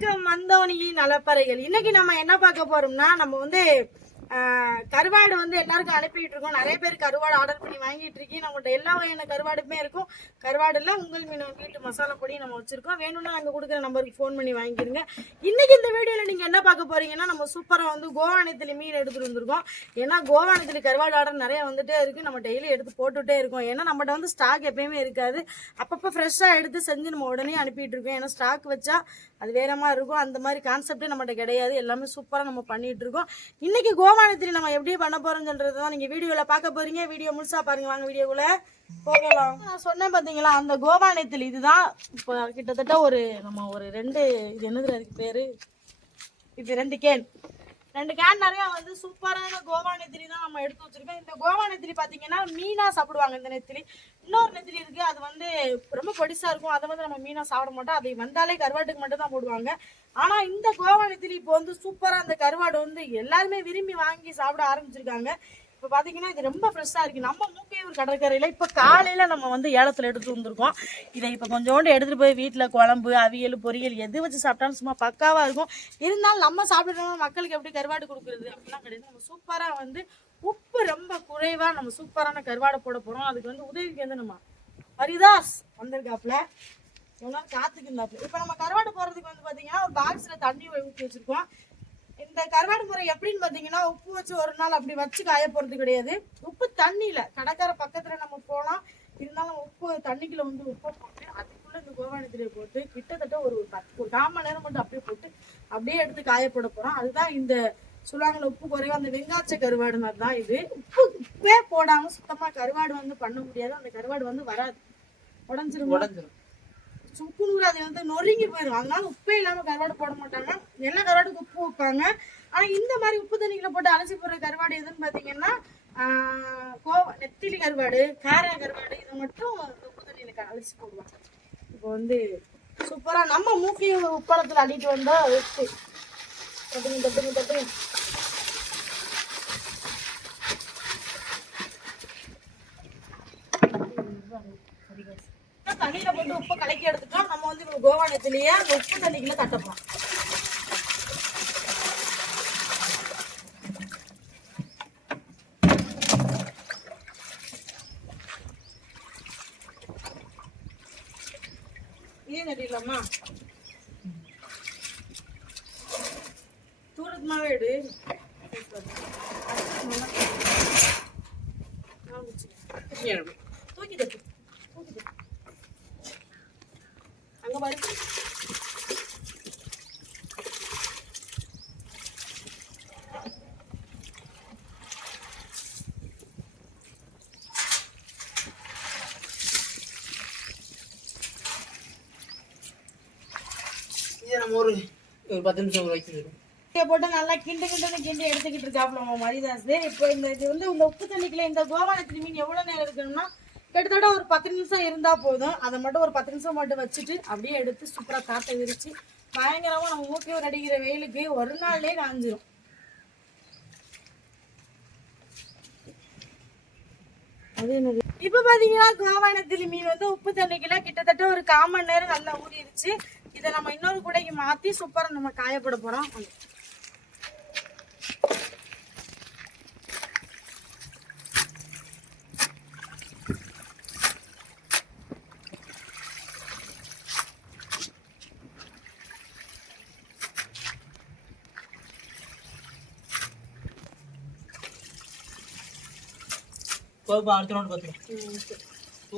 வணக்கம் வந்தவனிகி நலப்பறைகள். இன்னைக்கு நம்ம என்ன பார்க்க போறோம்னா நம்ம வந்து கருவாடு வந்து எல்லாருக்கும் அனுப்பிட்டு இருக்கோம் நிறைய பேர் கருவாடு ஆர்டர் பண்ணி வாங்கிட்டு இருக்கீங்க நம்மகிட்ட எல்லா வகையான கருவாடுமே இருக்கும். கருவாடுல உங்கள் மீன் வீட்டு மசாலா பொடி நம்ம வச்சிருக்கோம். வேணும்னா நாங்கள் கொடுக்குற நம்பருக்கு ஃபோன் பண்ணி வாங்கிடுங்க இன்னைக்கு இந்த வீடியோவில் நீங்க என்ன பார்க்க போறீங்கன்னா நம்ம சூப்பராக வந்து கோவானத்தில் மீன் எடுத்துட்டு வந்திருக்கோம். ஏன்னா கோவானத்தில் கருவாடு ஆர்டர் நிறைய வந்துட்டே இருக்கு. நம்ம டெய்லி எடுத்து போட்டுட்டே இருக்கோம். ஏன்னா நம்மகிட்ட வந்து ஸ்டாக் எப்பயுமே இருக்காது. அப்பப்போ ஃப்ரெஷ்ஷாக எடுத்து செஞ்சு நம்ம உடனே அனுப்பிட்டு இருக்கோம் ஏன்னா ஸ்டாக் வச்சா அது வேற மாதிரி இருக்கும். அந்த மாதிரி கான்செப்டே நம்மகிட்ட கிடையாது. எல்லாமே சூப்பராக நம்ம பண்ணிட்டு இருக்கோம் இன்னைக்கு கோவானத்தில் நம்ம எப்படி பண்ண போறோம்ன்றது தான் நீங்க வீடியோல பார்க்க போறீங்க. வீடியோ முழுசா பாருங்க வாங்க வீடியோக்குள்ள போகலாம். நான் சொன்னேன் பார்த்தீங்களா அந்த கோவானத்தில் இதுதான். இப்போ கிட்டத்தட்ட ஒரு நம்ம ஒரு ரெண்டு இது என்னது அதுக்கு பேரு? இது ரெண்டு கேன். ரெண்டு கேன் நிறைய வந்து சூப்பரான கோவா நெத்திரி தான் நம்ம எடுத்து வச்சிருக்கோம். இந்த கோவா நெத்திரி பாத்தீங்கன்னா மீனா சாப்பிடுவாங்க இந்த நெத்திரி இன்னொரு நெத்திரி இருக்கு அது வந்து ரொம்ப பொடிசா இருக்கும். அதை வந்து நம்ம மீனா சாப்பிட மாட்டோம். அதை வந்தாலே கருவாட்டுக்கு மட்டும் தான் போடுவாங்க. ஆனா இந்த கோவா இப்போ வந்து சூப்பரா அந்த கருவாடு வந்து எல்லாருமே விரும்பி வாங்கி சாப்பிட ஆரம்பிச்சிருக்காங்க. இப்போ பார்த்தீங்கன்னா இது ரொம்ப ஃப்ரெஷ்ஷாக இருக்குது நம்ம மூக்கையூர் கடற்கரையில் இப்போ காலையில் நம்ம வந்து ஏலத்தில் எடுத்துகிட்டு வந்திருக்கோம். இதை இப்போ கொஞ்சோண்டு எடுத்துகிட்டு போய் வீட்டில் குழம்பு அவியல் பொரியல் எது வச்சு சாப்பிட்டாலும் சும்மா பக்காவாக இருக்கும். இருந்தாலும் நம்ம சாப்பிட்றவங்க மக்களுக்கு எப்படி கருவாடு கொடுக்குறது? அப்படிலாம் கிடையாது. நம்ம சூப்பராக வந்து உப்பு ரொம்ப குறைவாக நம்ம சூப்பரான கருவாடை போட போகிறோம் அதுக்கு வந்து உதவிக்கு வந்து நம்ம ஹரிதாஸ் வந்திருக்காப்புல. எவ்வளோ காத்துக்கு இருந்தாப்புல இப்போ நம்ம கருவாடு போடுறதுக்கு வந்து பார்த்தீங்கன்னா ஒரு பாக்ஸில் தண்ணி ஊற்றி வச்சுருக்கோம். இந்த கருவாடு முறை எப்படின்னு பார்த்தீங்கன்னா உப்பு வச்சு ஒரு நாள் அப்படி வச்சு காய போகிறது கிடையாது. உப்பு தண்ணியில் கடற்கரை பக்கத்தில் நம்ம போகலாம் இருந்தாலும் உப்பு தண்ணிக்குள்ள வந்து உப்பு போட்டு அதுக்குள்ளே இந்த கோவானத்திலே போட்டு கிட்டத்தட்ட ஒரு பத்து ஒரு கால் மணி நேரம் மட்டும் அப்படியே போட்டு அப்படியே எடுத்து காய போட போகிறோம் அதுதான் இந்த சொல்லுவாங்கல்ல உப்பு குறைவா அந்த வெங்காச்ச கருவாடு மாதிரி தான் இது. உப்பு உப்பே போடாமல் சுத்தமாக கருவாடு வந்து பண்ண முடியாது. அந்த கருவாடு வந்து வராது. உடஞ்சிரும்? உடஞ்சிரும். உப்பு நூறு அது வந்து நொறுங்கி போயிடும் அதனால உப்பே இல்லாம கருவாடு போட மாட்டாங்க. எல்லா கருவாடுக்கு உப்பு வைப்பாங்க. ஆனா இந்த மாதிரி உப்பு தண்ணிகளை போட்டு அலசி போடுற கருவாடு எதுன்னு பாத்தீங்கன்னா ஆஹ் நெத்திலி கருவாடு கார கருவாடு இதை மட்டும் இந்த உப்பு தண்ணியில அலசி போடுவாங்க. இப்போ வந்து சூப்பரா நம்ம மூக்கி உப்பளத்துல அள்ளிட்டு வந்தா உப்பு தட்டுங்க தட்டுங்க தட்டுங்க தண்ணியில போட்டு உப்பு கலக்கி எடுத்துட்டோம் நம்ம வந்து இப்போ கோவா நெத்திலேயே அந்த உப்பு தண்ணிக்குள்ள தட்டப்போம். இதே நட்டிடலாமா தூரத்து மாவே எடு. ஆ, நம்ம ஒரு ஒரு பத்து நிமிஷம் ஒரு வைக்கிறது போட்டு நல்லா கிண்டு கிண்டு கிண்டி எடுத்துக்கிட்டு இருக்காப்ல உங்க மரிதாஸ். இப்போ இந்த இது வந்து இந்த உப்பு தண்ணிக்குள்ள இந்த கோவானத்திரி மீன் எவ்வளவு நேரம் இருக்கணும்னா கிட்டத்தட்ட ஒரு பத்து நிமிஷம் இருந்தா போதும். அதை மட்டும் ஒரு பத்து நிமிஷம் மட்டும் வச்சுட்டு அப்படியே எடுத்து சூப்பரா காட்டை விரிச்சு பயங்கரமா நம்ம மூக்கையூர் அடிக்கிற வெயிலுக்கு ஒரு நாள்லயே காஞ்சிரும். அது என்னது? இப்ப பாத்தீங்கன்னா கோவானத்திரி மீன் வந்து உப்பு தண்ணிக்குள்ள கிட்டத்தட்ட ஒரு கால் மணி நேரம் நல்லா ஊறிடுச்சு. இதை நம்ம இன்னொரு கூடைக்கு மாத்தி சூப்பரா நம்ம காயப்பட போறோம். கோப்பா அடுத்த ரவுண்ட் பார்த்துக்கலாம்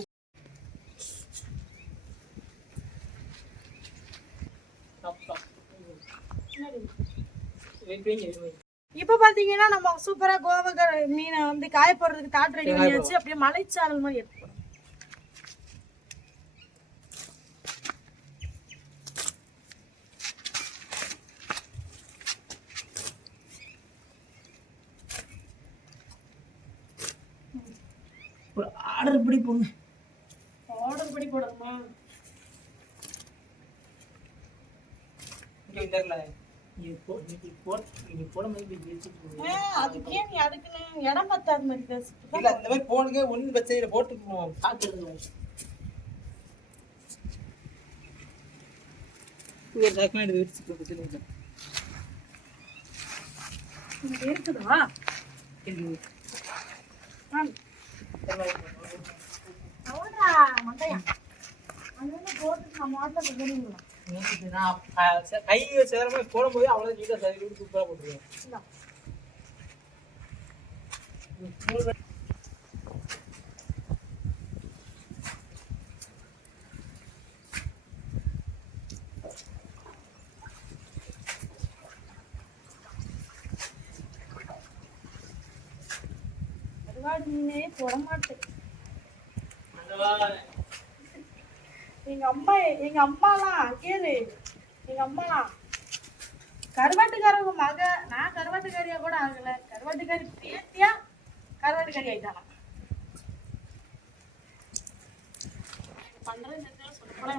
வெயிட் வைங்க வெயிட் வைங்க இப்ப பாத்தீங்கன்னா நம்ம சூப்பரா கோவக மீனை வந்து காய போடுறதுக்கு தாட் ரெடி பண்ணி வச்சு அப்படியே மலைச்சாரல் மாதிரி ஆர்டர் படி போங்க ஆர்டர் படி போடணுமா? இங்கே விட்டார்ல அதுக்கு நீ அதுக்குன்னு இடம் பத்தாத மாதிரி பேசு இல்ல இந்த மாதிரி போனுங்க ஒன்றும் பிரச்சனை இல்லை போட்டு பார்த்துருந்தோம் ஒரு டாக்குமெண்ட் எடுத்து வச்சு இருக்குதா மண்டையா. அங்க இருந்து போட்டு நம்ம ஆட்டத்தை தெரியுங்களா நான் அஹ், ச- கை போடும்போது அவ்வளோ நீட்டாக சரி சூப்பராக போட்டுருவேன் போட மாட்டேன் எங்க அம்மா எங்க அம்மாலாம் கேளு எங்க அம்மாலாம் கருவாட்டுக்காரங்க மக நான் கருவாட்டுக்காரியா கூட ஆகல. கருவாட்டுக்காரி பேத்தியா கருவாட்டுக்காரி ஆயிட்டானா பண்றது சொல்ல